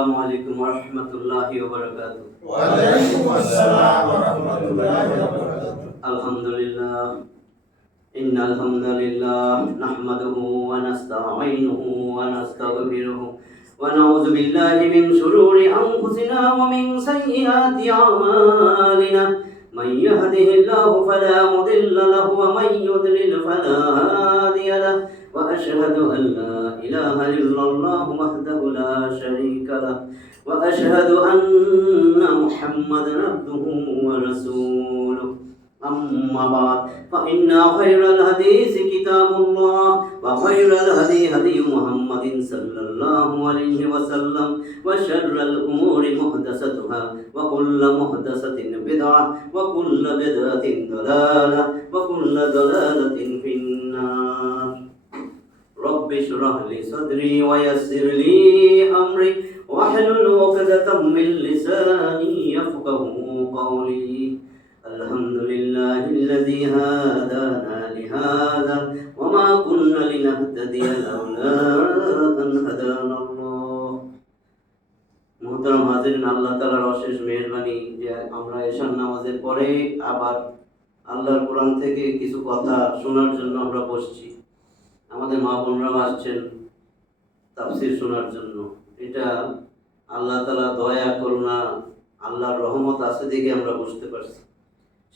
আসসালামু আলাইকুম ওয়া রাহমাতুল্লাহি ওয়া বারাকাতুহু। ওয়া আলাইকুম আসসালাম ওয়া রাহমাতুল্লাহি ওয়া বারাকাতুহু। আলহামদুলিল্লাহ ইন্নাল হামদালিল্লাহ নাহমাদুহু ওয়া নাস্তাঈনুহু ওয়া নাস্তাগফিরুহু ওয়া নাউযু বিল্লাহি মিন শুরুরি আনফুসিনা ওয়া মিন সাইয়্যাতি আমালিনা মান ইয়াহদিহিল্লাহু ফালা মুদিল্লা লাহু ওয়া মান ইউদ্লিল ফালা হাদিয়া লাহু ওয়া আশহাদু আন লা ইলাহা ইল্লাল্লাহু ওয়াহদাহু লা শারীকা লাহু ওয়া আশহাদু আন্না মুহাম্মাদান আবদুহু ওয়া রাসূলুহু। أما بعد فإن خير الحديث كتاب الله وخير الهدي هدي محمد صلى الله عليه وسلم وشر الأمور محدثاتها وكل محدثة بدعة وكل بدعة ضلالة وكل ضلالة في النار. رب اشرح لي صدري ويسر لي أمري واحلل عقدة من لساني يفقهوا قولي. الحمد لله الذي هدانا لهذا وما كنا لنهتدي لولا أن هدانا الله. মুহতারাম হাজিরিন, আল্লাহ তাআলার অশেষ মেহেরবানি যে আমরা এশার নামাজের পরে আবার আল্লাহর কোরআন থেকে কিছু কথা শোনার জন্য আমরা বসছি। আমাদের মা বোনরাও আসছেন তাফসীর শোনার জন্য। এটা আল্লাহ তাআলা দয়া করুণা, আল্লাহর রহমত আছে দেখে আমরা বসতে পারছি।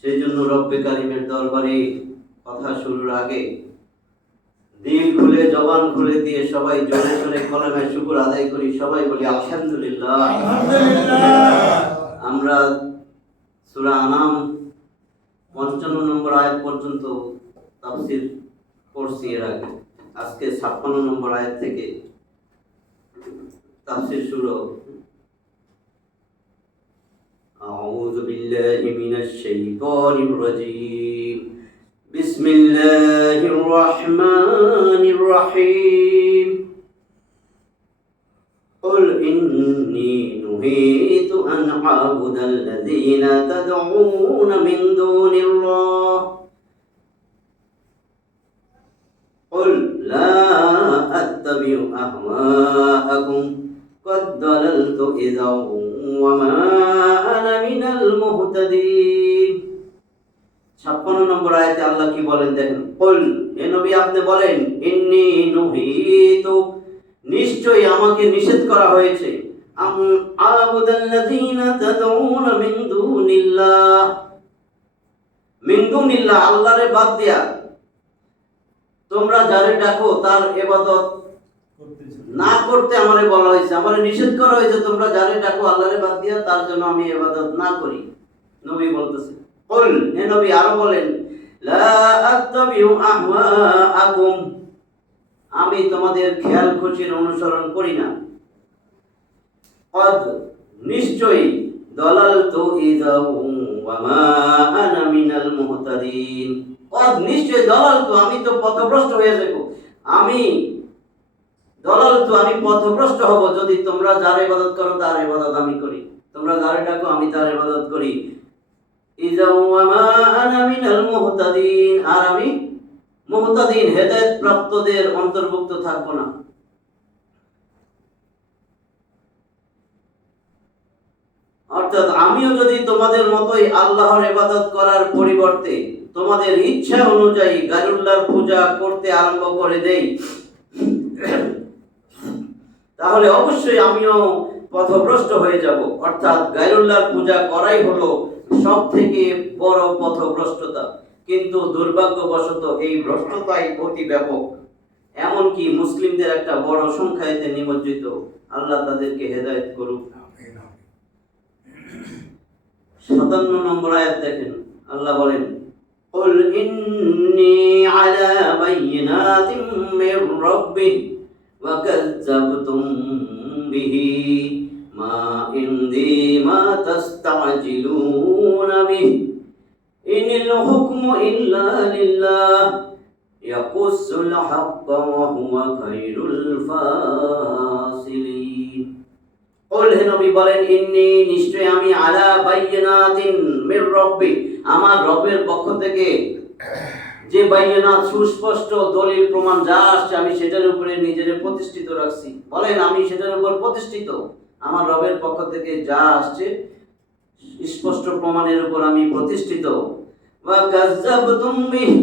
সেই জন্য রব্বে কারিমের দরবারে কথা শুরুর আগে দিল খুলে জবান খুলে দিয়ে সবাই জোরে জোরে কলমে শুকর আদায় করি। সবাই বলি আলহামদুলিল্লাহ। আমরা সূরা আনাম 55 নম্বর আয়াত পর্যন্ত তাফসীর পড়ছি এর আগে। আজকে 56 নম্বর আয়াত থেকে তাফসীর শুরু। أعوذ بالله من الشيطان الرجيم. بسم الله الرحمن الرحيم. قل إني نهيت أن أعبد الذين تدعون من دون الله قل لا أتبع أهواءكم قد ضللت إذا وما أنا من المهتدين. 56 নম্বর আয়াতে আল্লাহ কি বলেন দেখেন। কুল, হে নবী আপনি বলেন, ইন্নী নুহিতু, নিশ্চয়ই আমাকে নিষেধ করা হয়েছে, আম আবুদাল্লাযীনা তাদউনা মিন দুনিল্লাহ, মিন দুনিল্লাহ আল্লাহরে বাদ দিয়া তোমরা যারে ডাকো তার ইবাদত না করতে আমারে বলা হয়েছে, আমারে নিষেধ করা হয়েছে তোমরা যারে ডাকো আল্লাহরে বাদ দিয়া তার জন্য আমি ইবাদত না করি। নবী বলতেছে, কুল, হে নবী আরো বলেন, লা আত্তাবিউ আহওয়াআকুম, আমি তোমাদের খেয়াল খুশির অনুসরণ করি না। কদ, নিশ্চয়ই, দালালতু ইযা ওয়া মা আনা মিনাল মুহতাদিন, কদ নিশ্চয়ই, দালালতু আমি তো পথভ্রষ্ট হয়ে যাব, আমি দালালতু আমি পথভ্রষ্ট হব যদি তোমরা যার ইবাদত করো তার ইবাদত আমি করি, তোমরা যারে ডাকো আমি তার ইবাদত করি। ইযা ওয়া মা আনা মিনাল মুহতাদিন, আর আমি মুহতাদিন হেদায়েত প্রাপ্তদের অন্তর্ভুক্ত থাকব না। অর্থাৎ আমিও যদি তোমাদের মতোই আল্লাহর ইবাদত করার পরিবর্তে তোমাদের ইচ্ছা অনুযায়ী গায়রুল্লাহর পূজা করতে আরম্ভ করে দেই, তাহলে অবশ্যই আমিও পথভ্রষ্ট হয়ে যাব। অর্থাৎ গায়রুল্লাহর পূজা করাই হলো সব থেকে বড় পথভ্রষ্টতা। কিন্তু দুর্ভাগ্যবশত এই ভ্রষ্টতাই অতি ব্যাপক, এমনকি মুসলিমদের একটা বড় সংখ্যা এতে নিমজ্জিত। আল্লাহ তাদেরকে হেদায়েত করুক। 57 নম্বর আয়াত দেখেন, আল্লাহ বলেন, কুল ইন্নী আলা বাইয়িনাতিম মির রাব্বি ওয়া কাযযাবতুম বিহি মা ইনদি মা তাস্তাজিলুনা বিহি ইনিল হুকমু ইল্লা লিল্লাহ ইয়াকুসুল হাক্কা ওয়া হুয়া খায়রুল ফাসিলিন। কুল, হে নবী বলেন, ইন্নী নিশ্চয় আমি আলা বাইয়িনাতিন মির রাব্বি, আমার রবের পক্ষ থেকে যে বাইয়িনাত সুস্পষ্ট দলিল প্রমাণ যা আসছে আমি সেটার উপরে নিজেকে প্রতিষ্ঠিত রাখছি। বলেন, আমি সেটার উপর প্রতিষ্ঠিত, আমার রবের পক্ষ থেকে যা আসছে স্পষ্ট প্রমাণের উপর আমি প্রতিষ্ঠিত। ওয়া কাযাবতুম বিহি,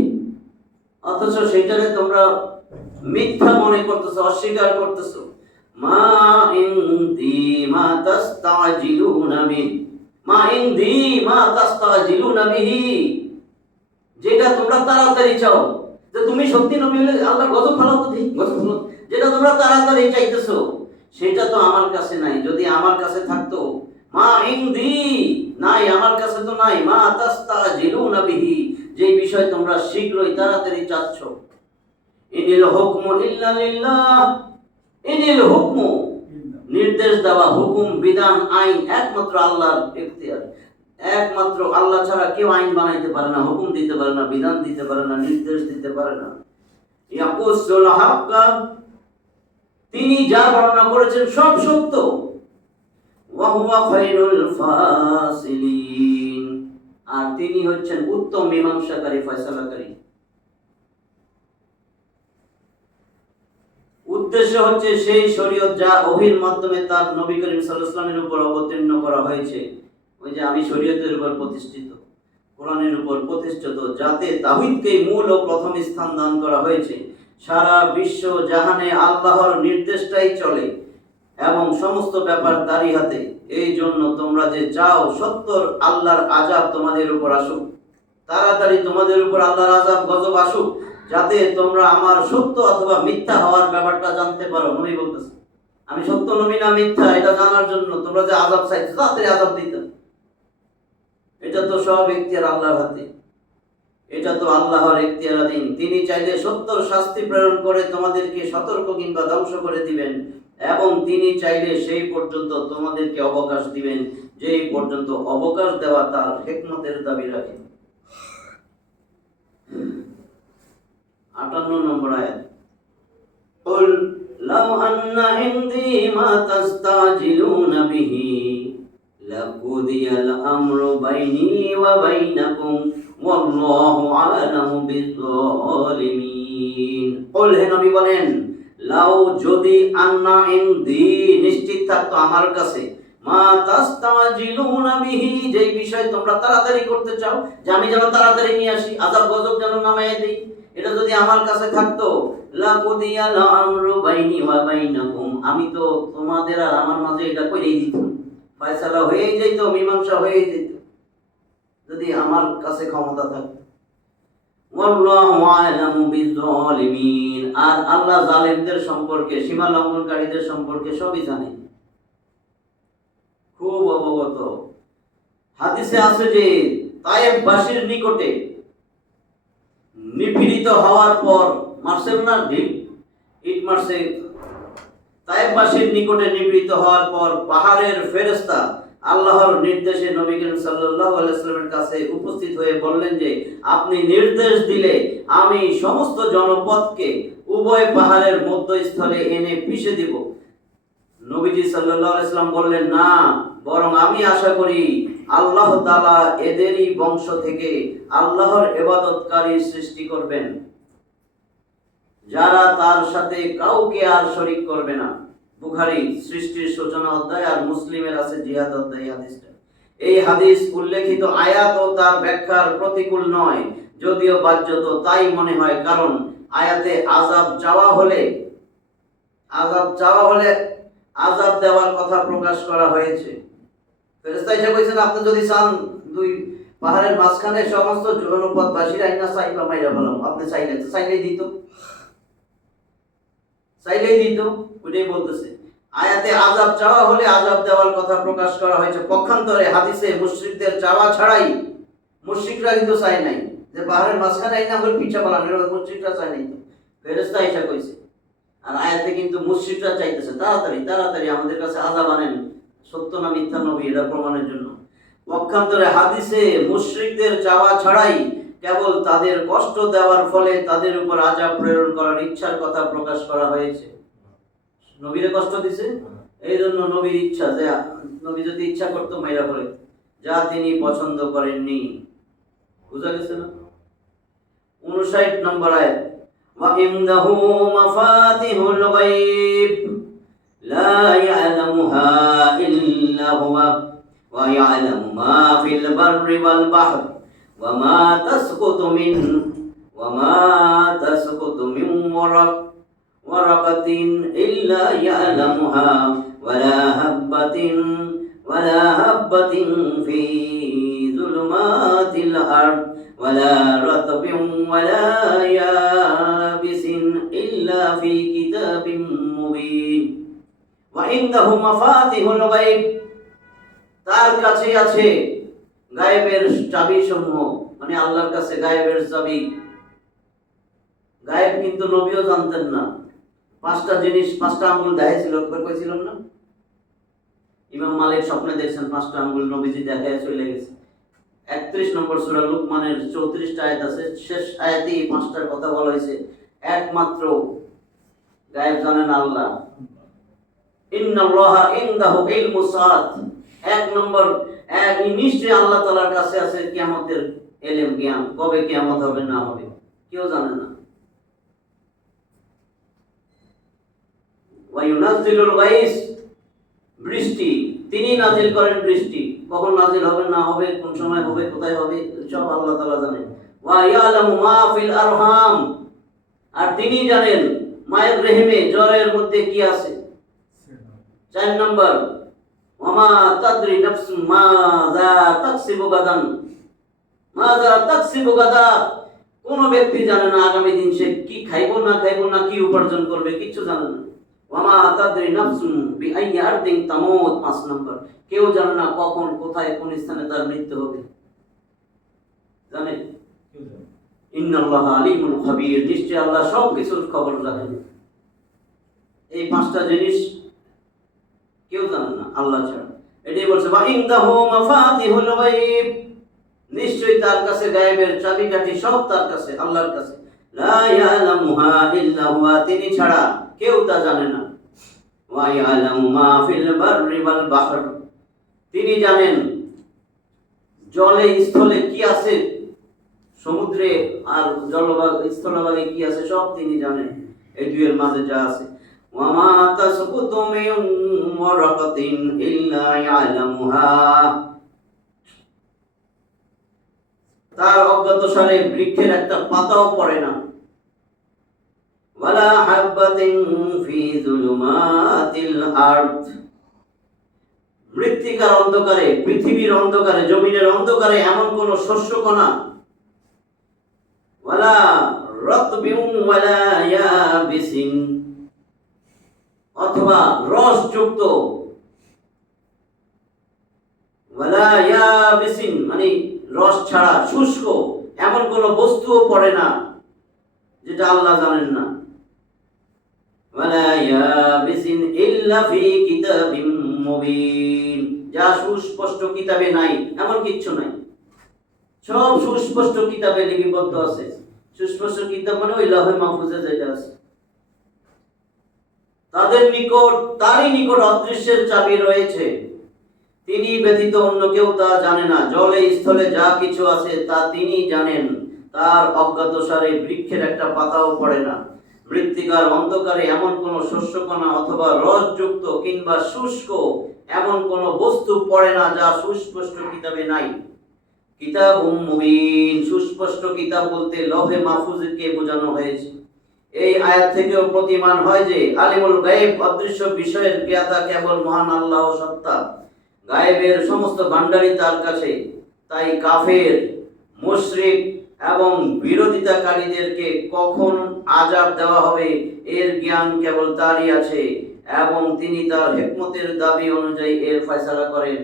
অথচ সেটারে তোমরা মিথ্যা মনে করতেছো, অস্বীকার করতেছো। মা ইনদি মা তাস্তাজিলুনা বিহি, মা ইনদি মা তাস্তাজিলুনা বিহি, যেটা তোমরা তাড়াতাড়ি চাও, যে তুমি সত্যি নবী হলে আল্লাহর গজব ফালাও তো ঠিক গজব ফালাও, যেটা তোমরা তাড়াতাড়ি চাইতেছো সেটা তো আমার কাছে নাই। যদি আমার কাছে থাকতো, মা ইনদি, নাই আমার কাছে তো নাই, মা তাস্তাজিলুনা বিহি, যে বিষয় তোমরা শীঘ্রই তাড়াতাড়ি চাচ্ছ। ইনিল হুকমু ইল্লা লিল্লাহ, ইনিল হুকমু, নির্দেশ দেওয়া, হুকুম, বিধান, আইন একমাত্র আল্লাহর এখতিয়ার। একমাত্র আল্লাহ ছাড়া কেউ আইন বানাইতে পারে না, হুকুম দিতে পারে না, বিধান দিতে পারে না, নির্দেশ দিতে পারে না। ইয়াকুসুল হাক্কা, তিনি যা বর্ণনা করেছেন সব সত্য। ওয়া হুয়া খায়রুল ফাসিলিন, আর তিনি হচ্ছেন উত্তম মীমাংসাকারী, ফয়সালাকারী। উদ্দেশ্য হচ্ছে সেই শরীয়ত যা ওহীর মাধ্যমে তার নবী করিম সাল্লাল্লাহু আলাইহি ওয়াসাল্লামের উপর অবতীর্ণ করা হয়েছে। ওই যে আমি শরীয়তের উপর প্রতিষ্ঠিত, কোরআনের উপর প্রতিষ্ঠিত, যাতে তাওহীদকে মূল ও প্রথম স্থান দান করা হয়েছে। সারা বিশ্ব জাহানে আল্লাহর নির্দেশটাই চলে এবং সমস্ত ব্যাপার তারই হাতে। এই জন্য তোমরা যে চাও সত্তর আল্লাহর আযাব তোমাদের উপর আসুক, তাড়াতাড়ি তোমাদের উপর আল্লাহর আযাব গজব আসুক, যাতে তোমরা আমার সত্য অথবা মিথ্যা হওয়ার ব্যাপারটা জানতে পারো। নবী বলতেছে আমি সত্য নবী না মিথ্যা এটা জানার জন্য তোমরা যে আযাব চাইছো, তাড়াতাড়ি আযাব দিতে। এটা তো সব এখতিয়ার আল্লাহর হাতে, এটা তো আল্লাহর এখতিয়ারাধীন। তিনি চাইলে সত্তর শাস্তি প্রেরণ করে তোমাদেরকে সতর্ক কিংবা ধ্বংস করে দিবেন, এবং তিনি চাইলে সেই পর্যন্ত তোমাদেরকে অবকাশ দিবেন, যেই পর্যন্ত অবকাশ দেওয়া তার হিকমতের দাবি রাখে। 58 নম্বর আয়াত, কুল লাউ আন্না ইনদি মা তাস্তাজিলুনা বিহি লাকুদিয়াল আমরু বাইনি ওয়া বাইনাকুম ওয়াল্লাহু আ'লামু বিয-যালিমিন। কুল, হে নবী বলেন, লাউ, যদি, আন্না ইনদি, নিশ্চিত থাকতো আমার কাছে, মা তাস্তাজিলুনা বিহি, যেই বিষয় তোমরা তাড়াতাড়ি করতে চাও, যে আমি যেন তাড়াতাড়ি নিয়ে আসি, আযাব গজব যেন নামায়ে দেই, এটা যদি আমার কাছে থাকতো, লাকুদিয়াল আমরু বাইনি ওয়া বাইনাকুম, আমি তো তোমাদের আর আমার মাঝে এটা করেই দিতাম, ফয়সালা হয়ে যেত, মীমাংসা হয়ে যেত, যদি আমার কাছে ক্ষমতা থাকতো। ওয়াল্লাহু আ'লামু বিয-যালিমিন, আর আল্লাহ জালেমদের সম্পর্কে, সীমা লঙ্ঘনকারীদের সম্পর্কে সবই জানেন, খুব অবগত। হাদিসে আছে যে তায়েফবাসীর নিকটে নিপীড়িত হওয়ার পর, মারছেন না ইট মারছে, তায়েফবাসীর নিকটে নিপীড়িত হওয়ার পর পাহাড়ের ফেরেশতা আল্লাহর নির্দেশে নবী করিম সাল্লাল্লাহু আলাইহি ওয়াসাল্লামের কাছে উপস্থিত হয়ে বললেন যে আপনি নির্দেশ দিলে আমি সমস্ত জনপদকে উভয় পাহাড়ের মধ্যস্থলে এনে পিষে দিব। নবীজি সাল্লাল্লাহু আলাইহি ওয়াসাল্লাম বললেন, না, বরং আমি আশা করি আল্লাহ তাআলা এদেরই বংশ থেকে আল্লাহর ইবাদতকারী সৃষ্টি করবেন, যারা তার সাথে কাউকে আর শরীক করবে না। বুখারী সৃষ্টির সূচনা অধ্যায় আর মুসলিমের আছে জিহাদ অধ্যায় হাদিসটা। এই হাদিস উল্লেখিত আয়াত ও তার ব্যাখ্যার প্রতিকূল নয়, যদিও বাহ্যত তাই মনে হয়, কারণ আয়াতে আযাব চাওয়া হলে আযাব দেওয়ার কথা প্রকাশ করা হয়েছে। ফেরেশতা এসে কইছেন আপনি যদি চান দুই পাহাড়ের মাঝখানে সমস্ত জনপদবাসীর আইনা চাইবা মাইরা বললাম, আপনি চাইলেই দিত, ওইটাই বলতেছে। আয়াতে আযাব চাওয়া হলে আযাব দেওয়ার কথা প্রকাশ করা হয়েছে। পক্ষান্তরে হাদিসে মুশরিকদের চাওয়া ছাড়াই, মুশরিকরা কিন্তু চায় নাই যে পাহাড়ের মাঝখানে আইনা বলে পিঠা বানানো, মুশরিকরা চায় নাই, তো ফেরেশতা এসে কইছে। আর আয়াতে কিন্তু মুশরিকরা চাইতেছে তাড়াতাড়ি আমাদের কাছে আযাব আনেন, সত্য না মিথ্যা নবী এটা প্রমাণের জন্য। পক্ষান্তরে হাদিসে মুশরিকদের চাওয়া ছাড়াই কেবল তাদের কষ্ট দেওয়ার ফলে তাদের উপর আযাব প্রেরণ করার ইচ্ছার কথা প্রকাশ করা হয়েছে। নবীরে কষ্ট দিছে, এই জন্য নবীর ইচ্ছা, যে নবী যদি ইচ্ছা করতো মাইরা পড়ে, যা তিনি পছন্দ করেননি। বুঝা গেছে না? 59 নম্বর আয়াত, ওয়া ইনদাহু মাফাতিহুল গায়ব লা ইয়ালামুহা هو ويعلم ما في البر والبحر وما تسقط من ورقة إلا يعلمها ولا هبة في ظلمات الأرض ولا رطب ولا يابس إلا في كتاب مبين وعنده مفاتيح الغيب তার কাছে আছে গায়েবের চাবি সমূহ, মানে আল্লাহর কাছে গায়েবের চাবি। গায়েব কিন্তু নবীও জানতেন না। 5টা জিনিস, 5টা আঙ্গুল দেখাইছিল, কইছিলাম না? ইমাম মালিক স্বপ্নে দেখছেন 5টা আঙ্গুল নবীজি দেখায় চলে গেছে। 31 নম্বর সূরা লুকমানের 34টা আয়াত আছে, শেষ আয়াতেই 5টার কথা বলা হয়েছে। একমাত্র গায়েব জানেন আল্লাহ। ইন্নাল্লাহা ইনদাহু ইলমুস সাআত, এক নম্বর নিশ্চয়ই আল্লাহ তাআলার কাছে আছে কিয়ামতের ইলম, জ্ঞান, কবে কিয়ামত হবে না হবে কেউ জানে না। ওয়া ইউনাজ্জিলুল গায়স, বৃষ্টি তিনি নাজিল করেন, বৃষ্টি কখন নাজিল হবে না হবে, কোন সময় হবে, কোথায় হবে, সব আল্লাহ তাআলা জানেন। ওয়া ইয়ালামু মা ফিল আরহাম, আর তিনি জানেন মায়ের রেহেমে জরের মধ্যে কি আছে। 4 নম্বর ওয়ামা তাদরি নাফসুম মাযা তাকসিবু গাদান, কোন ব্যক্তি জানে না আগামী দিন সে কি খাইবো না কি উপার্জন করবে, কিছু জানে না। ওয়ামা তাদরি নাফসুম বিআইয়ি আরদিন তামুত, 5 নম্বর কেউ জানে না কখন, কোথায়, কোন স্থানে তার মৃত্যু হবে। জানে? ইন্নাল্লাহা আলিমুল খাবীর, নিশ্চয় আল্লাহ সব কিছুর খবর রাখেন। এই 5টা জিনিস কেউ জানে না আল্লাহ ছাড়া। এটাই বলছে ওয়া ইনদাহু মাফাতিহুল গায়ব, নিশ্চয়ই তার কাছে গায়েবের চাবিকাঠি সব তার কাছে, আল্লাহর কাছে। লা ইয়ালামুহা ইল্লা হুয়া, তিনি ছাড়া কেউ তা জানে না। ওয়া ইয়ালামু মা ফিল বাররি ওয়াল বাহর, তিনি জানেন জলে স্থলে কি আছে, সমুদ্রে আর স্থলভাগে কি আছে সব তিনি জানেন। এই দুইয়ের মাঝে যা আছে। ওয়ামা তাসকুতু মিন ওয়ারাকাতিন ইল্লা ইয়ালামুহা, তার অজ্ঞাতসারে বৃক্ষের একটা পাতাও পড়ে না। ওয়ালা হাববাতিন ফি যুলুমাতিল আরদ, মৃত্তিকার অন্ধকারে, পৃথিবীর অন্ধকারে, জমিনের অন্ধকারে এমন কোন শস্যকণা, ওয়ালা রাতবিন ওয়ালা ইয়াবিসিন, অথবা রসযুক্ত, ওয়ালা ইয়াবিসিন মানে রস ছাড়া শুষ্ক, এমন কোন বস্তুও পড়ে না যেটা আল্লাহ জানেন না। ওয়ালা ইয়াবিসিন ইল্লা ফি কিতাবিম মুবিন, যা সুস্পষ্ট কিতাবে নাই এমন কিচ্ছু নাই, সব সুস্পষ্ট কিতাবে লিপিবদ্ধ আছে। সুস্পষ্ট কিতাব মানে ওই লাহে মাহফুজে যেটা আছে। তারই নিকট অদৃশ্যের চাবি রয়েছে, তিনি ব্যতীত অন্য কেউ তা জানে না। জলে স্থলে যা কিছু আছে তা তিনি জানেন, তার অজ্ঞাতসারে বৃক্ষের একটা পাতাও পড়ে না। মৃত্তিকার অন্ধকারে এমন কোন শস্যকণা অথবা রসযুক্ত কিংবা শুষ্ক এমন কোন বস্তু পড়ে না যা সুস্পষ্ট কিতাবে নাই। কিতাবুম মুবিন, সুস্পষ্ট কিতাব বলতে লৌহে মাহফুজকে বোঝানো হয়েছে। এই আয়াত থেকেও প্রতীয়মান হয় যে আলিমুল গায়ব, অদৃশ্য বিষয়ের জ্ঞাতা কেবল মহান আল্লাহ সত্তা। গায়েবের সমস্ত ভান্ডারই তার কাছে। তাই কাফের, মুশরিক এবং বিরোধিতাকারীদেরকে কখন আযাব দেওয়া হবে এর জ্ঞান কেবল তারই আছে, এবং তিনি তার হিকমতের দাবি অনুযায়ী এর ফয়সালা করেন।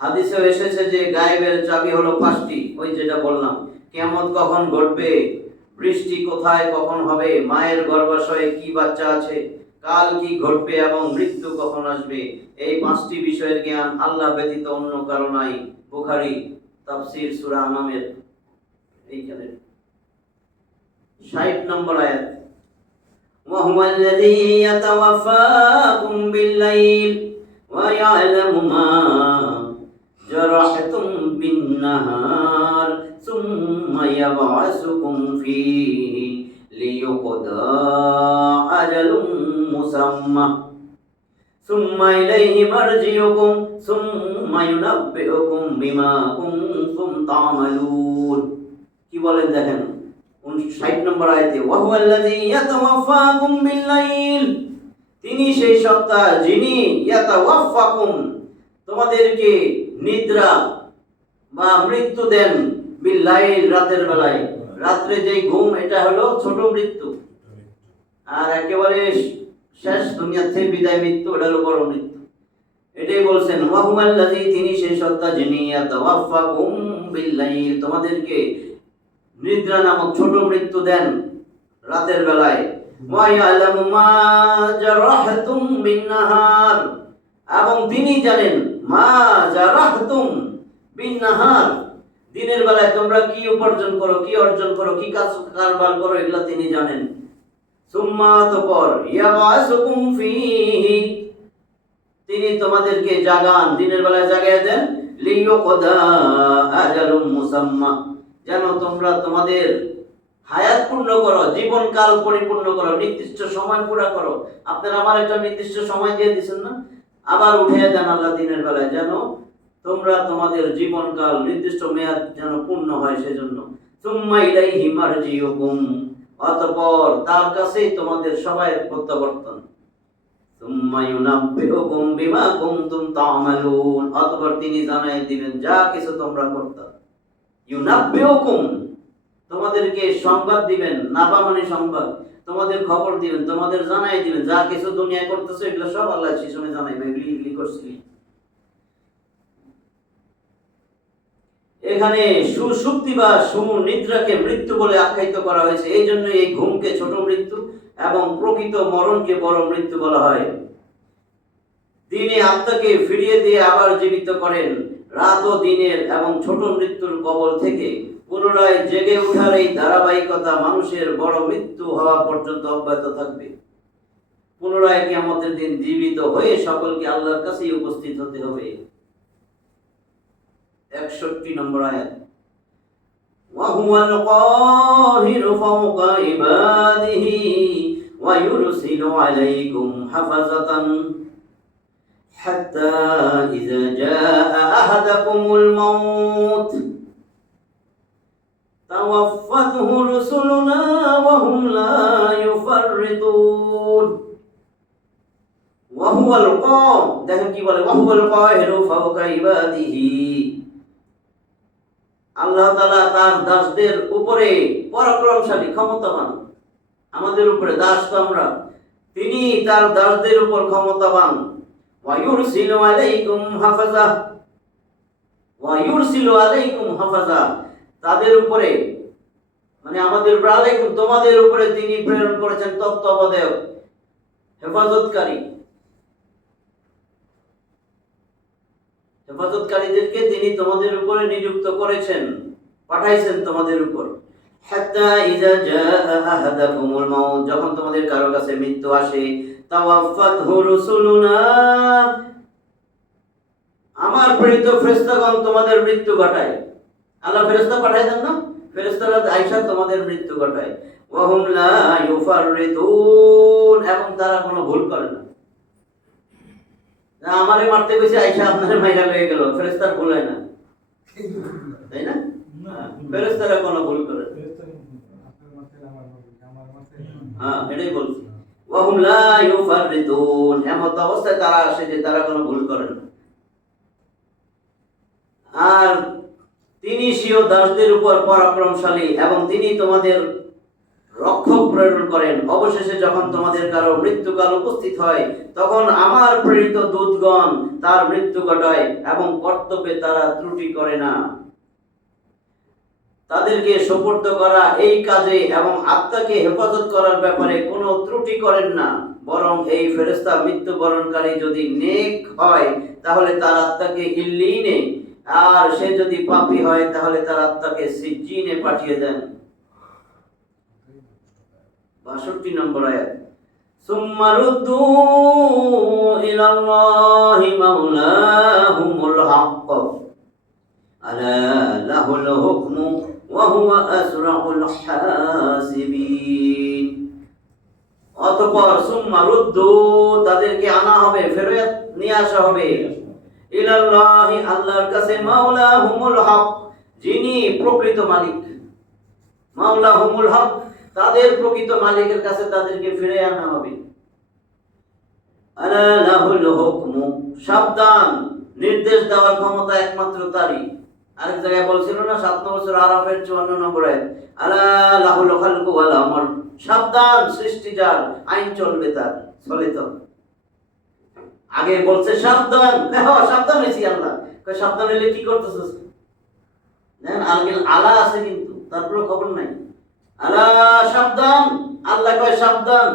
হাদিসেও এসেছে যে গায়েবের চাবি হলো 5টি, ওই যেটা বললাম, কিয়ামত কখন ঘটবে, বৃষ্টি কোথায় কখন হবে, মায়ের গর্ভাশয়ে কি বাচ্চা আছে, কাল কি ঘটবে এবং মৃত্যু কখন আসবে। এই 5টি বিষয়ের জ্ঞান আল্লাহ ব্যতীত অন্য কারো নাই। বুখারী তাফসীর সূরা আনামের এইখানে 60 নম্বর আয়াত। ওয়া হুয়াল্লাযী ইয়াতাওয়াফাকুম বিল-লাইল ওয়া ইয়ালামু মা জারাহতুম বিন-নাহার সুম্মা ইয়াবআসুকুম ফীহি লিইউকদা আজালুম মুসাম্মা সুম্মা ইলাইহি মারজিউকুম সুম্মা ইউনাব্বিউকুম বিমা কুনতুম তা'মালুন। কি বলেন দেখেন 59 নম্বর আয়াতে, ওয়া হুয়াল্লাযী ইয়াতাওয়াফাকুম বিল-লাইল, তিনি সেই সত্তা যিনি ইয়াতাওয়াফাকুম, তোমাদেরকে নিদ্রা বা মৃত্যু দেন, বিল-লাইল, রাতের বেলায়। রাত্রে যেই ঘুম এটা হলো ছোট মৃত্যু, আর একেবারে শেষ দুনিয়া থেকে বিদায় মৃত্যু এটা হলো বড় মৃত্যু। এটাই বলছেন ওয়া হুয়াল্লাযী, তিনি সেই সত্তা যিনি ইয়াতাওয়াফাকুম বিল-লাইল, তোমাদেরকে নিদ্রা নামক ছোট মৃত্যু দেন রাতের বেলায়। ওয়া ইয়ালামু মা জারাহতুম বিন-নাহার, এবং তিনি জানেন মা জারাহতুম বিন-নাহার, দিনের বেলায় তোমরা কি উপার্জন করো, কি অর্জন করো, কি কাজ কারবার করো, এগুলা তিনি জানেন। সুম্মা, তারপর, ইয়াবাসুকুম ফীহি, তিনি তোমাদেরকে জাগান, দিনের বেলায় জাগায় দেন, লিইউকদা আজালুম মুসাম্মা, যেন তোমরা তোমাদের হায়াত পূর্ণ করো, জীবনকাল পরিপূর্ণ করো, নির্দিষ্ট সময় পুরা করো। আপনারা আমার একটা নির্দিষ্ট সময় দিয়ে দিচ্ছেন না, আবার উঠে দেন আল্লাহ দিনের বেলায়, যেন তোমরা তোমাদের জীবনকাল নির্দিষ্ট মেয়াদ যেন পূর্ণ হয় সেজন্য। সুম্মা ইলাইহি মারজিউকুম, অতঃপর তার কাছেই তোমাদের সবাই প্রত্যাবর্তন। সুম্মা ইউনাব্বিউকুম বিমা কুনতুম তা'মালুন, অতঃপর তিনি জানাই দিবেন যা কিছু তোমরা করতে। ইউনাব্বিউকুম, তোমাদেরকে সংবাদ দিবেন, নাবা মানে সংবাদ, তোমাদের খবর দিবেন, তোমাদের জানাই দিবেন যা কিছু দুনিয়ায় করতেছো এগুলো সব আল্লাহ সেই সময় জানাইবে, এগুলি করছিলি। এখানে সুষুপ্তি বা সুনিদ্রাকে মৃত্যু বলে আখ্যায়িত করা হয়েছে, এই জন্য এই ঘুমকে ছোট মৃত্যু এবং প্রকৃত মরণকে বড় মৃত্যু বলা হয়। দিনে আত্মাকে ফিরিয়ে দিয়ে আবার জীবিত করেন, রাত ও দিনের এবং ছোট মৃত্যুর কবল থেকে পুনরায় জেগে ওঠার এই ধারাবাহিকতা মানুষের বড় মৃত্যু হওয়া পর্যন্ত অব্যাহত থাকবে। পুনরায় কিয়ামতের দিন জীবিত হয়ে সকলকে আল্লাহর কাছেই উপস্থিত হতে হবে। 61 নম্বর আয়াত, ওয়া হুয়াল কাহিরু ফাওকা ইবাদিহি ওয়া ইউরসিলু আলাইকুম হাফাজাতান হাত্তা ইযা জাআ আহাদাকুমুল মাউত তাওয়াফাতহু রুসুলুনা ওয়া হুম লা ইউফাররিতুন। ওয়া হুয়াল দেখেন কি বলে, ওয়া হুয়াল কাহিরু ফাওকা ইবাদিহি, আল্লাহ তাআলা তার দাসদের উপরে পরাক্রমশালী, ক্ষমতাবান। আমাদের উপরে দাস তো আমরা, তিনি তার দাসদের উপর ক্ষমতাবান। ওয়া ইউরসিলু আলাইকুম হাফাজা, ওয়া ইউরসিলু আলাইকুম হাফাজা, তাদের উপরে মানে আমাদের উপরে, আলাইকুম তোমাদের উপরে তিনি প্রেরণ করেছেন তত্ত্বাবধায়ক, হেফাজতকারী। হেফাজতকারীদেরকে তিনি তোমাদের উপরে নিযুক্ত করেছেন, পাঠাইছেন তোমাদের উপর। হাত্তা ইযা জাআ আহাদাকুমুল মাউত, যখন তোমাদের কারো কাছে মৃত্যু আসে, তাওয়াফাতহু রুসুলুনা, আমার প্রেরিত ফেরেশতাগণ তোমাদের মৃত্যু ঘটায়। আল্লাহ ফেরেশতা পাঠায় দেন না, ফেরেশতারা আইসা তোমাদের মৃত্যু ঘটায়। ওয়া হুম লা ইউফাররিতুন, এবং তারা কোনো ভুল করে না। আমারে মারতে গেছে আইসা আপনারে মাইরা লয়ে গেল, ফেরেশতার ভুল হয় না, তাই না? ফেরেশতারা কোনো ভুল করে না। হ্যাঁ, এটাই বলছি, ওয়া হুম লা ইউফাররিতুন, এমন অবস্থায় তারা আসে যে তারা কোনো ভুল করে না। আর তিনি স্বীয় দাসদের উপর পরাক্রমশালী, এবং তিনি তোমাদের রক্ষক প্রেরণ করেন। অবশেষে যখন তোমাদের কারো মৃত্যুকাল উপস্থিত হয়, তখন আমার প্রেরিত দূতগণ তার মৃত্যু ঘটায় এবং কর্তব্যে তারা ত্রুটি করে না। তাদেরকে সুপর্দ করা এই কাজে এবং আত্মাকে হেফাজত করার ব্যাপারে কোনো ত্রুটি করেন না, বরং এই ফেরেশতা মৃত্যুবরণকারী যদি নেক হয় তাহলে তার আত্মাকে ইল্লিনে, আর সে যদি পাপী হয় তাহলে তার আত্মাকে সিজ্জিনে পাঠিয়ে দেন। 62 নম্বর আয়াত, সুম্মা রুদ্দু ইলাল্লাহি মাওলাহুমুল হক আলা লাহুল হুকমু ওয়া হুয়া আসরাউল হাসিবিন। অতঃপর সুম্মা রুদ্দু, তাদেরকে আনা হবে, ফেরত নিয়ে আসা হবে ইলাল্লাহি, আল্লাহর কাছে, মাওলাহুমুল হক, যিনি প্রকৃত মালিক। মাওলাহুমুল হক, তাদের প্রকৃত মালিকের কাছে তাদেরকে ফিরে আনা হবে। আলা লাহুল হুকমু, সাবধান, নির্দেশ দেওয়ার ক্ষমতা একমাত্র তারই। আরেক জায়গায় বলছিল না 7 নম্বর সূরা আরাফের 54 নম্বর আয়াত, আলা লাহুল খালকু ওয়াল আমর, সাবধান, সৃষ্টি যার, আইন চলবে তার, চলে তো। আগে বলছে সাবধান, সাবধান হয়েছি আল্লাহ, সাবধান হইলে কি করতেছিস? দেখেন আলা আছে কিন্তু তারপরে খবর নাই। আলা সাবধান, আল্লাহ কয় সাবধান,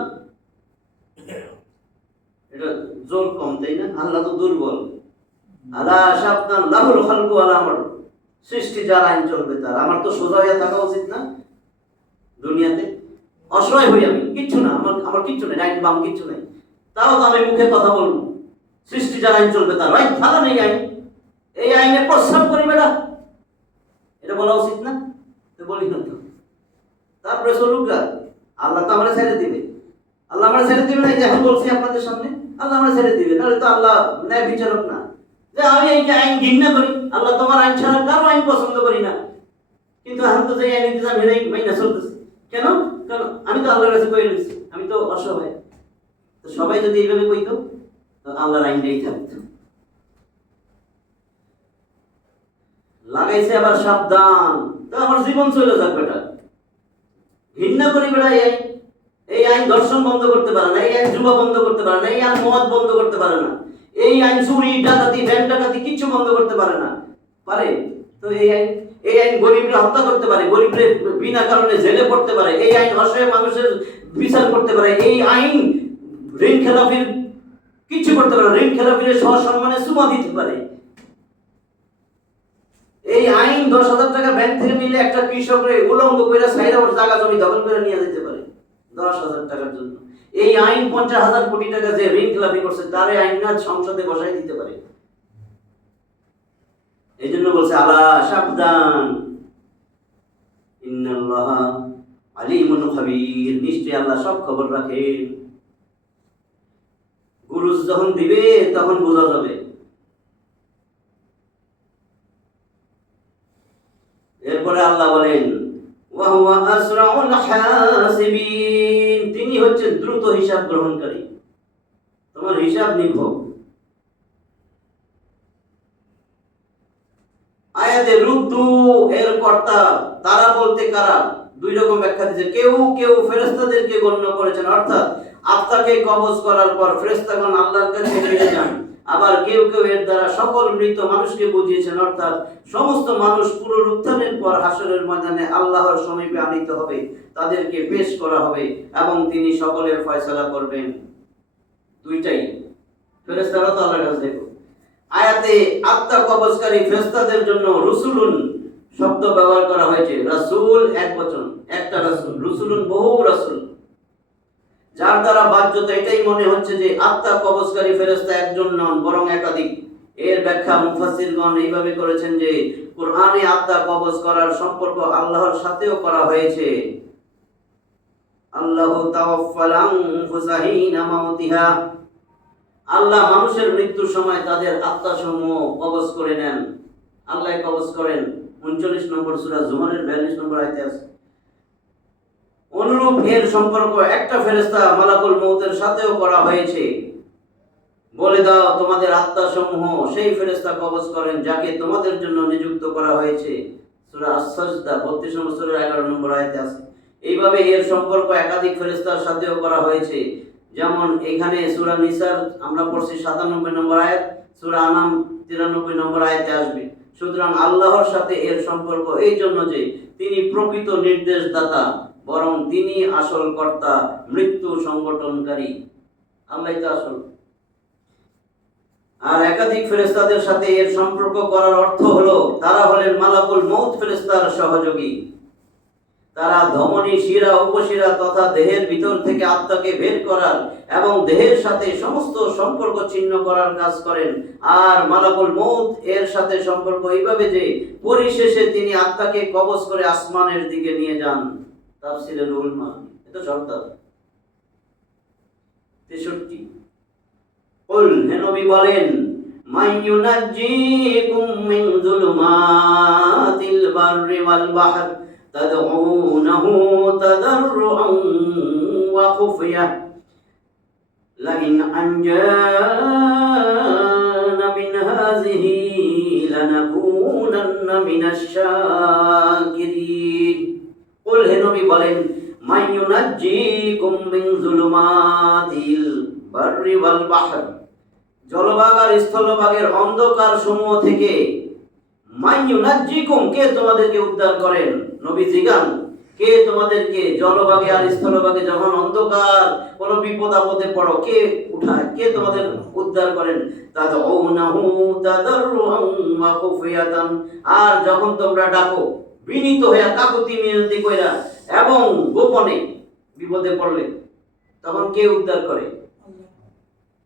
এটা জোর কম, তাই না? আল্লাহ তো দুর্বল। আলা সাবধান, লাহুল খালকু ওয়াল আমর, সৃষ্টি যার, আইন চলবে তার। আমার তো সোজা হয়ে থাকা উচিত না দুনিয়াতে? অসহায় হই আমি, কিচ্ছু না, আমার কিচ্ছু নেই, ডাইন বাম কিচ্ছু নেই, তাও তো আমি মুখে কথা বলবো সৃষ্টি যার, আইন চলবে তার। আইন থাকা নেই, আইন, এই আইনে প্রস্রাব করি বেটা, এটা বলা উচিত না? তো বলি না তো। তারপরে চলুক, আল্লাহ তো আমরা ছেড়ে দিবে। আল্লাহ আমরা ছেড়ে দিবে না, এখন বলছি আপনাদের সামনে, আল্লাহ আমরা ছেড়ে দিবে, নাহলে তো আল্লাহ ন্যায় বিচারক না যে আমি এই আইন ঘৃণা করি, আল্লাহ তোমার আইন ছাড়া কারো আইন পছন্দ করি না, কিন্তু এখন তো যে আইন ইন্তজাম হেরেই মাইনা চলতেছে। কেন? কারণ আমি তো আল্লাহর কাছে কই রয়েছি, আমি তো অসহায়। তো সবাই যদি এইভাবে কইতো, তো আল্লাহর আইনটাই থাকতো। লাগাইছে আবার সাবধান, তো আমার জীবন চলে যাক বেটা, ঘৃণা করি বেটা এই আইন। এই আইন ধর্ষণ বন্ধ করতে পারে না, এই আইন জুয়া বন্ধ করতে পারে না, এই আইন মদ বন্ধ করতে পারে না, এই আইন চুরি ডাকাতি ব্যাংক ডাকাতি কিচ্ছু বন্ধ করতে পারে না। পারে? তো এই আইন গরিবরা হত্যা করতে পারে, গরিবদের বিনা কারণে জেলে পড়তে পারে, এই আইন অসহায় মানুষের বিচার করতে পারে, এই আইন ঋণ খেলাপির কিচ্ছু করতে পারে, ঋণ খেলাপির সসম্মানে চুমা দিতে পারে। এই আইন 10,000 টাকা ব্যাংক থেকে নিলে একটা কৃষকরে উলঙ্গ করে সাইরা ওর জায়গা জমি দখল করে নিয়ে যেতে পারে 10,000 টাকার জন্য। এই আইন 50,000 কোটি টাকা যে ঋণ খেলাপি করছে তারে আইন না সংসদে বসাই দিতে পারে। এই জন্য বলছে আলা সাবধান, ইন্নাল্লাহা আলিমুন খাবীর, নিশ্চয়ই আল্লাহ সব খবর রাখেন। গুরুজ যখন দিবে তখন বোঝা যাবে। এরপরে আল্লাহ বলেন ওয়া হুয়া আসরাউল হাসিবিন, তিনি হচ্ছেন দ্রুত হিসাব গ্রহণকারী, তোমার হিসাব নিখুঁত। আয়াতে রুদ্দু এর কর্তা, তারা বলতে কারা? দুই রকম ব্যাখ্যা দিয়েছে। কেউ ফেরেশতাদেরকে গণ্য করেছেন, অর্থাৎ আত্মাকে কবজ করার পর ফেরেশতাগণ আল্লাহর কাছে ফিরে যান। আবার কেউ এর দ্বারা সকল মৃত মানুষকে বুঝিয়েছেন, অর্থাৎ সমস্ত মানুষ পুনরুত্থানের পর হাসরের ময়দানে আল্লাহর সমীপে আনিত হবে, তাদেরকে পেশ করা হবে এবং তিনি সকলের ফয়সালা করবেন। দুইটাই, ফেরেশতারা তো আল্লাহর কাছে। দেখো আয়াতে আত্মা কবজকারী ফেরেশতাদের জন্য রুসুলুন শব্দ ব্যবহার করা হয়েছে। রাসূল একবচন, একটা রাসূল, রুসুলুন বহু রাসূল, যার দ্বারা বাহ্যত এটাই মনে হচ্ছে যে আত্মা কবজকারী ফেরেশতা একজন নন বরং একাধিক। এর ব্যাখ্যা মুফাসসিরগণ এইভাবে করেছেন যে কুরআনে আত্মা কবজ করার সম্পর্ক আল্লাহর সাথেও করা হয়েছে। আল্লাহু তাওয়াফফাল আনফুসা হিনা মাউতিহা, আল্লাহ মানুষের মৃত্যুর সময় তাদের আত্মাসমূহ কবজ করে নেন। আল্লাহ কবজ করেন, 39 নম্বর সূরা জুমারের 42 নম্বর আয়াতে আছে। অনুরূপ এর সম্পর্ক একটা ফেরেশতা মালাকুল মউতের সাথেও করা হয়েছে। বলে দাও তোমাদের আত্মাসমূহ সেই ফেরেশতা কবজ করেন যাকে তোমাদের জন্য নিযুক্ত করা হয়েছে। সূরা আস-সাজদা 32 নম্বর সূরার 11 নম্বর আয়াতে আছে। এইভাবে এর সম্পর্ক একাধিক ফেরেশতার সাথেও করা হয়েছে, যেমন এখানে সূরা নিসার আমরা পড়ছি 97 নম্বর আয়াত, সূরা আনাম 93 নম্বর আয়াতে আসবে। সুতরাং আল্লাহর সাথে এর সম্পর্ক এই জন্য যে তিনি প্রকৃত নির্দেশদাতা, বরং তিনি আসল কর্তা, মৃত্যু সংগঠনকারী। আল্লাহই তো আসল। আর একাধিক ফেরেশতাদের সাথে এর সম্পর্ক করার অর্থ হলো তারা হলেন মালাকুল মউত ফেরেশতার সহযোগী। তারা ধমনী, শিরা, উপশিরা তথা দেহের ভিতর থেকে আত্মাকে বের করার এবং দেহের সাথে সমস্ত সম্পর্ক ছিন্ন করার কাজ করেন। আর মালাকুল মউত এর সাথে সম্পর্ক এইভাবে যে পরিশেষে তিনি আত্মাকে কবজ করে আসমানের দিকে নিয়ে যান। তাফসীরে রুহুল মাআনি, এটা শর্ত। 63 কুল হে নবী বলেন মান ইউনাজ্জিকুম মিন যুলুমাতিল বাররি ওয়াল বাহর তাদউনাহু তাদাররুআন ওয়া খুফিয়া লাইন আনজানা মিন হাযিহি লানাকুনান্না মিনাশ শাকিরিন। কুল হে নবী বলেন মান ইউনাজ্জিকুম মিন যুলুমাতিল বাররি ওয়াল বাহর, জলভাগ আর স্থলভাগের অন্ধকার সমূহ থেকে মান ইউনাজ্জিকুম, কে তোমাদেরকে উদ্ধার করেন? নবী জিগান, কে তোমাদেরকে জলভাগে আর স্থলভাগে যখন অন্ধকার কোন বিপদ আপদে পড়ো, কে উঠায়, কে তোমাদের উদ্ধার করেন? তাদউনাহু তাদাররুআন ওয়া খুফিয়াতান, আর যখন তোমরা ডাকো বিনীত হয়ে কাকুতি মিনতি কইরা এবং গোপনে বিপদে পড়লে তখন কে উদ্ধার করে?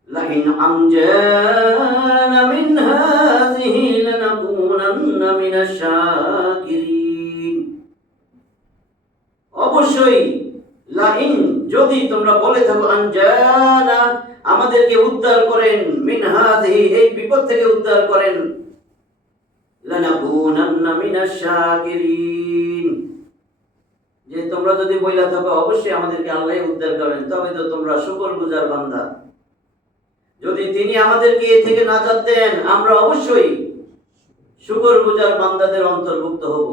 লাইন আনজানা মিন হাযিহি লানাকুনান্না মিনাশ শাকিরিন। অবশ্যই লাইন, যদি তোমরা বলে থাকো আনজানা, আমাদেরকে উদ্ধার করেন, মিন হাযিহি, এই বিপদ থেকে উদ্ধার করেন, লানাকুনান্না মিনাশ শাকিরিন, যে তোমরা যদি বইলা থাকো অবশ্যই আমাদেরকে আল্লাহ উদ্ধার করেন, তবে তো তোমরা শুকরগুজার বান্দা। যদি তিনি আমাদেরকে এ থেকে নাজাত দেন, আমরা অবশ্যই শুকরগুজার বান্দাদের অন্তর্ভুক্ত হব।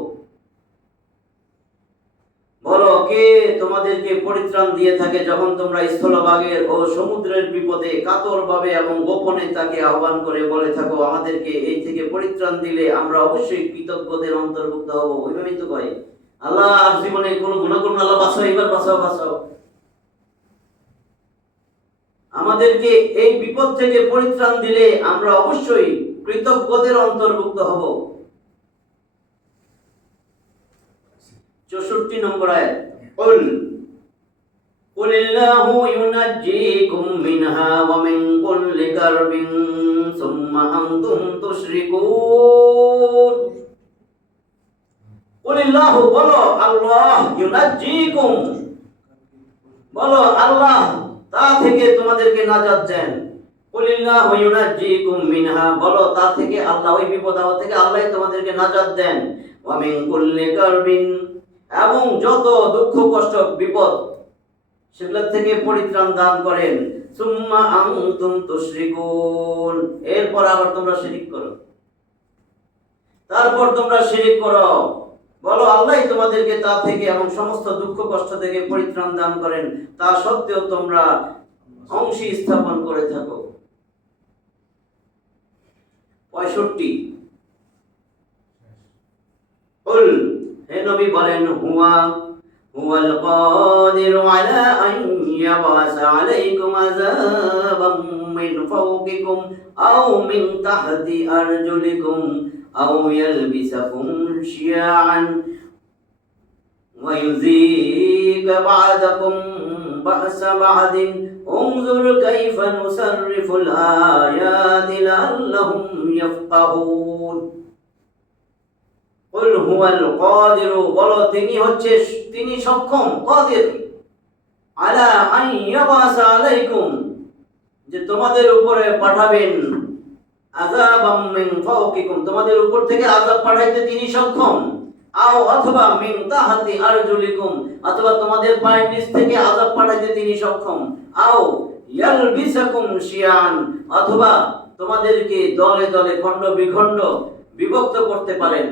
বলো, কে তোমাদেরকে পরিত্রাণ দিয়ে থাকে যখন তোমরা স্থলভাগের ও সমুদ্রের বিপদে কাতরভাবে এবং গোপনে তাকে আহ্বান করে বলে থাকো আমাদেরকে এই থেকে পরিত্রাণ দিলে আমরা অবশ্যই কৃতজ্ঞদের অন্তর্ভুক্ত হব। ওইভাবেই তো কয় আল্লাহ, জীবনে কোনো গুনাহ করুন, আল্লাহ বাঁচাও, এবার বাঁচাও বাঁচাও, আমাদেরকে এই বিপদ থেকে পরিত্রাণ দিলে আমরা অবশ্যই কৃতজ্ঞদের অন্তর্ভুক্ত হব। 64 নম্বর আয়াত, কুল কুলিল্লাহু ইউনাজ্জিকুম মিনহা ওয়া মিন কুল্লি কারবিন সুম্মা আনতুম তুশরিকুন। কুলিল্লাহু, বলো আল্লাহ, ইউনাজ্জিকুম, বলো আল্লাহ তা থেকে তোমাদেরকে নাজাত দেন। কুলিল্লাহু ইউনাজ্জিকুম মিনহা, বলো তা থেকে আল্লাহ, ওই বিপদ আপদ থেকে আল্লাহ তোমাদেরকে নাজাত দেন। ওয়া মিন কুল্লি কারবিন, এবং যত দুঃখ কষ্ট বিপদ সেগুলো থেকে পরিত্রাণ দান করেন। সুম্মা আনতুম তুশরিকুন, এরপর আবার তোমরা শিরক করো, তারপর তোমরা শিরক করো। বলো আল্লাহ তোমাদেরকে তা থেকে এবং সমস্ত দুঃখ কষ্ট থেকে পরিত্রাণ দান করেন, তা সত্ত্বেও তোমরা অংশী স্থাপন করে থাকো। 65 কুল, হে নবী বলেন হুয়াল কাদিরু আলা আন ইয়াবাসা আলাইকুম আযাবাম মিন ফাওকিকুম আও মিন তাহতি আরজুলিকুম আও ইয়ালবিসাকুম শিয়াআন ওয়া ইউযীকা বা'দাকুম বা'সা বা'দিন উনজুর কাইফা নুসাররিফুল আয়াতি লাআল্লাহুম ইয়াফকাহুন। কুল হুয়াল কাদিরু, বলো তিনি সক্ষম, কাদির, আলা আন ইয়াবাসা আলাইকুম, যে তোমাদের উপরে পাঠাবেন, আযাবাম মিন ফাওকিকুম, তোমাদের উপর থেকে আযাব পাঠাইতে তিনি সক্ষম, আও অথবা মিন তাহতি আরজুলিকুম, অথবা তোমাদের পায়ের নিচ থেকে আযাব পাঠাইতে তিনি সক্ষম, আও ইয়ালবিসাকুম শিয়ান, অথবা তোমাদেরকে দলে দলে খণ্ড বিখণ্ড বিভক্ত করতে পারেন।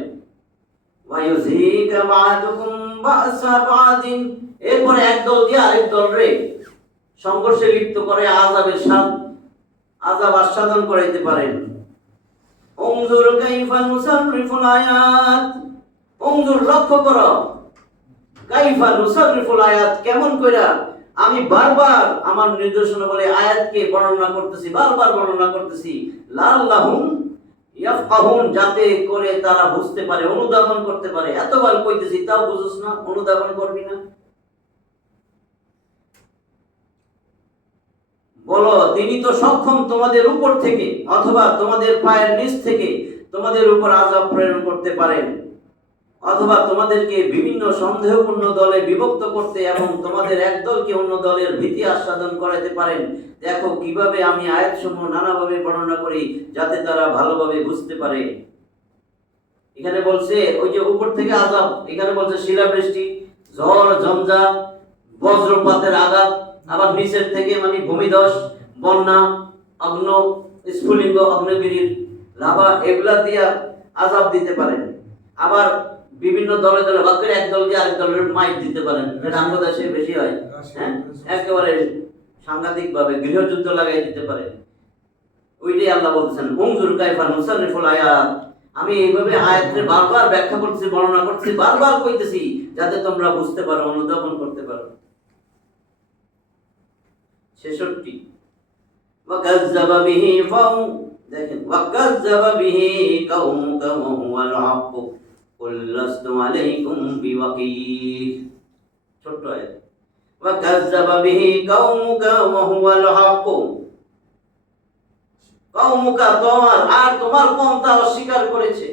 ওয়া ইউযীকা বা'দুকুম বা'সা বা'দিন, এরপরে একদল দিয়ে আরেক দল রে সংঘর্ষে লিপ্ত করে আযাব আস্বাদন করাইতে পারেন। উনজুর কাইফা নুসাররিফুল আয়াত, উনজুর, লক্ষ্য করো, কাইফা নুসাররিফুল আয়াত, কেমন কইরা আমি বারবার আমার নির্দেশনা বলে আয়াতকে বর্ণনা করতেছি, বারবার বর্ণনা করতেছি, লাআল্লাহুম ইয়াফকাহুন, যাতে করে তারা বুঝতে পারে, অনুধাবন করতে পারে। এতবার কইতেছি তাও বুঝছ না, অনুধাবন করবি না? বলো তিনি তো সক্ষম তোমাদের উপর থেকে অথবা তোমাদের পায়ের নিচ থেকে তোমাদের উপর আযাব প্রেরণ করতে পারেন, অথবা তোমাদেরকে বিভিন্ন সন্দেহপূর্ণ দলে বিভক্ত করতে এবং তোমাদের এক দলকে অন্য দলের ভীতি আস্বাদন করাতে পারেন। দেখো কিভাবে আমি আয়াতসমূহ নানাভাবে বর্ণনা করি যাতে তারা ভালোভাবে বুঝতে পারে। এখানে বলছে ওই যে উপর থেকে আযাব, এখানে বলছে শিলাবৃষ্টি, ঝড় ঝঞ্ঝা, বজ্রপাতের আঘাত, আবার নিচের থেকে মানে ভূমিধস, বন্যা, অগ্ন স্ফুলিঙ্গ, অগ্নিগিরির লাভা, এগুলা দিয়া আযাব দিতে পারেন। আবার বিভিন্ন দলে দলে ভাগ করে এক দলকে আরেক দলের মাইট দিতে পারেন, যেটা আমাদের দেশে বেশি হয়। হ্যাঁ, একেবারে সাংঘাতিক ভাবে গৃহযুদ্ধ লাগাই দিতে পারেন। ওইটাই আল্লাহ বলছেন উনজুর কাইফা নুসাররিফুল আয়াত। আমি এইভাবে আয়াতকে বারবার ব্যাখ্যা করতেছি, বর্ণনা করতেছি, বারবার কইতেছি যাতে তোমরা বুঝতে পারো, অনুধাবন করতে পারো। 66 ওয়াকাজ্জাবা বিহি ফাউ, দেখেন ওয়াকাজ্জাবা বিহি কাউমুকা ওয়া হুয়াল হক কুল লাস্তু আলাইকুম বিওয়াকিল। ছোট আয়াত, ওয়াকাজ্জাবা বিহি কাউমুকা ওয়া হুয়াল হক, কওমুকা তোমার আর তোমার কওম তা অস্বীকার করেছে।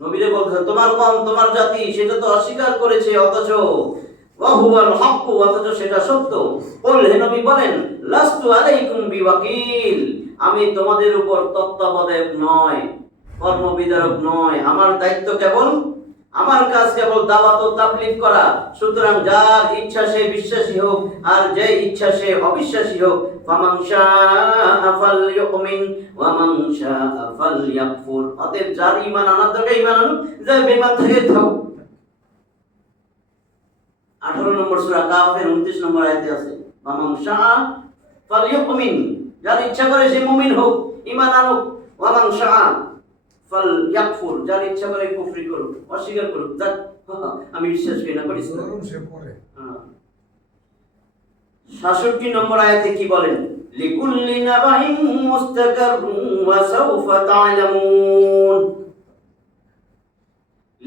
নবীরে বলছেন তোমার কওম, তোমার জাতি সেটা তো অস্বীকার করেছে, অথচ ওয়া হুয়াল হক, অথচ সেটা সত্য। বল হে নবী বলেন লাস্তু আলাইকুম বিওয়াকিল, আমি তোমাদের উপর তত্ত্বাবধায়ক নয়, কর্মবিধারক নয়। আমার দায়িত্ব কেবল, আমার কাজ কেবল দাওয়াত ও তাবলীগ করা। সুতরাং যার ইচ্ছা সে বিশ্বাসী হোক আর যে ইচ্ছা সে অবিশ্বাসী হোক। ফামান শাআ ফালইউমিন ওয়া মান শাআ ফালইয়াকফুর, অতএব যার ঈমান আনার দরকার ঈমান আনুক, যার বেঈমান থাকে থাক। 18 নম্বর সূরা কাফের 29 নম্বর আয়াতে আছে ফামান শাআ ফালইউমিন, যার ইচ্ছা করে সে মুমিন হোক, ঈমান আনুক। ওয়া মান শাআ ফালইয়াকফুর, যার ইচ্ছা করে কুফরি করুক, অস্বীকার করুক, যাক আমি বিশ্বাস করি না করিস না। 67 নম্বর আয়াতে কি বলেন? লিকুল্লি নাবাইন মুস্তাকাররুন ওয়া সাওফা তা'লামুন।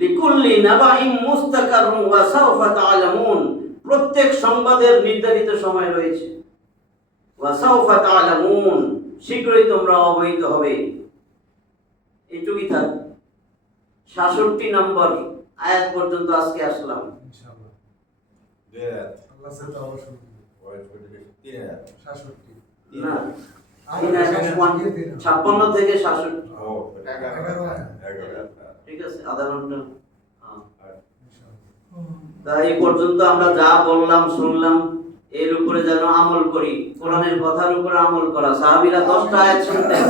লিকুল্লি নাবাইন মুস্তাকাররুন ওয়া সাওফা তা'লামুন, প্রত্যেক সংবাদের নির্ধারিত সময় রয়েছে। ওয়া সাওফা তা'লামুন, শীঘ্রই তোমরা অবহিত হবে। এইটুকুই থাক। 67 নম্বর আয়াত পর্যন্ত আজকে আসলাম ইনশাআল্লাহ। আল্লাহ সাথে অবশ্যই না 56 থেকে 67, ঠিক আছে, আধা ঘন্টা। তাই এই পর্যন্ত আমরা যা বললাম শুনলাম এর উপরে যেন আমল করি, কোরআনের কথার উপরে আমল করা। সাহাবীরা 10টা আয়াত শুনতেন,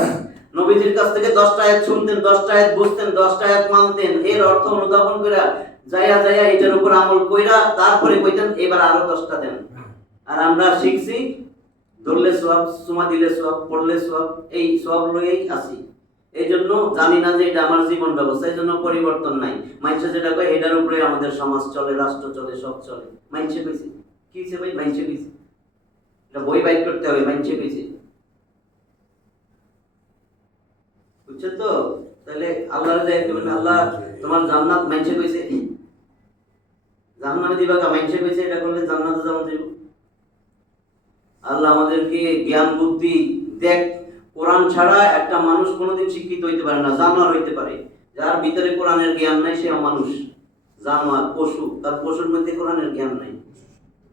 নবীজির কাছ থেকে 10টা আয়াত শুনতেন, 10টা আয়াত বুঝতেন, 10টা আয়াত মানতেন, এর অর্থ অনুধাবন করে যায়া যায়া এটার উপর আমল কইরা তারপরে কইতেন এবার আরো 10টা দেন। আর আমরা শিখছি ধরলে সওয়াব, সুমা দিলে সওয়াব, পড়লে সওয়াব, এই সওয়াব লইয়াই আসি। এই জন্য জানি না যে এটা আমার জীবন ব্যবস্থা, এই জন্য পরিবর্তন নাই। মাইনসে যেটা কয় এটার উপরে আমাদের সমাজ চলে, রাষ্ট্র চলে, সব চলে। মাইনসে কইছে কি হইছে ভাই? মাইনসে কইছে, এটা বই বাইট করতে হবে, মাইনসে কইছে, বুঝছেন তো? তাহলে আল্লাহর যাইতে বলেন আল্লাহ তোমার জান্নাত মাইনসে কইছে, জাহান্নামে দিবা কা? মাইনসে কইছে এটা করলে জান্নাতে যাওয়া যাবে। আল্লাহ আমাদেরকে জ্ঞান বুদ্ধি দেখ। কোরআন ছাড়া একটা মানুষ কোনোদিন শিক্ষিত হইতে পারে না, জানোয়ার হইতে পারে। যার ভিতরে কোরআনের জ্ঞান নাই সে মানুষ, জানোয়ার, পশু, তার পশুর মধ্যে কোরআনের জ্ঞান নাই।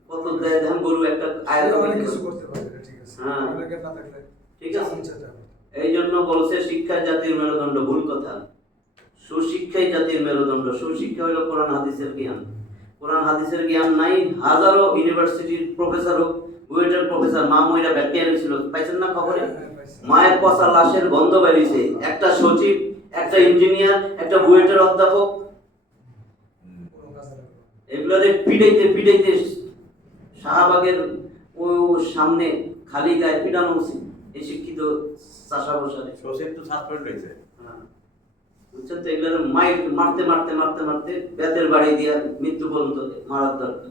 কত দেখেন গরু একটা আয়াত কিছু করতে পারে, ঠিক আছে, হ্যাঁ ঠিক আছে। এই জন্য বলছে শিক্ষা জাতির মেরুদণ্ড, ভুল কথা। সুশিক্ষাই জাতির মেরুদণ্ড। সুশিক্ষা হলো কোরআন হাদিসের জ্ঞান। কোরআন হাদিসের জ্ঞান নাই, হাজারো ইউনিভার্সিটির প্রফেসর হোক, বুয়েটের প্রফেসর, মা মইরা ব্যাখ্যা হয়েছিল, পাইছেন না খবরে? মায়ের পচা লাশের গন্ধ বেরিয়েছে। একটা সচিব, একটা ইঞ্জিনিয়ার, একটা বুয়েটের অধ্যাপক, এগুলোরে পিটাইতে পিটাইতে শাহবাগের ও সামনে খালি গায়ে পিটানো উচিত। এই শিক্ষিত চাষা বসারে সচিব তো সাসপেন্ড হয়েছে, বুঝছেন তো? এগুলোর মারতে মারতে মারতে মারতে বেতের বাড়ি দিয়ে মৃত্যু পর্যন্ত মারার দরকার।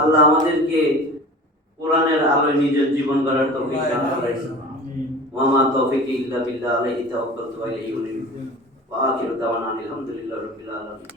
আল্লাহ আমাদেরকে কোরআনের আলোয় নিজের জীবন গড়ার তৌফিক দান করেন। ওয়া মা তৌফিকি ইল্লা বিল্লাহ, আলাইহি তাওয়াক্কালতু ওয়া ইলাইহি উনীব। ওয়া আখিরু দাওয়ানা আলহামদুলিল্লাহি রাব্বিল আলামিন।